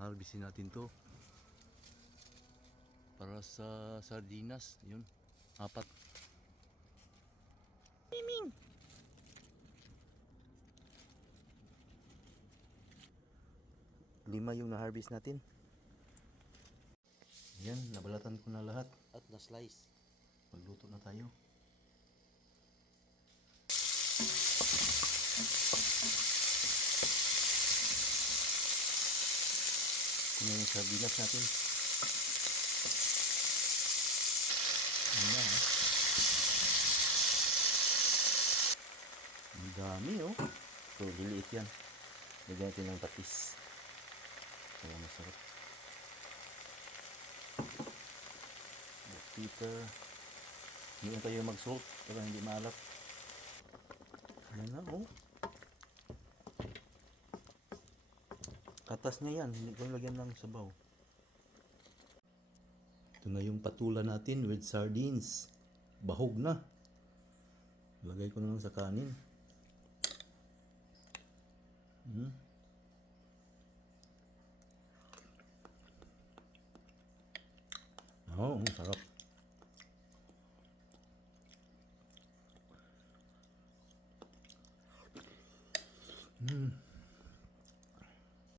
Harvestin natin to para sa sardinas. Yun, 4. Miming! Lima yung na-harvest natin. Yan, nabalatan ko na lahat at na-slice. Magluto na tayo. Ito na yung sardinas natin. Ayan. Ang dami oh. So, liliit yan. Lagyan natin ng patis. Kaya masarap. Peter. Hindi na tayo mag-salt para hindi maalat. Ayan na oh. Katas niya yan. Hindi ko lagyan ng sabaw. Ito na yung patula natin with sardines. Bahog na. Lagay ko na lang sa kanin. Oh, sarap.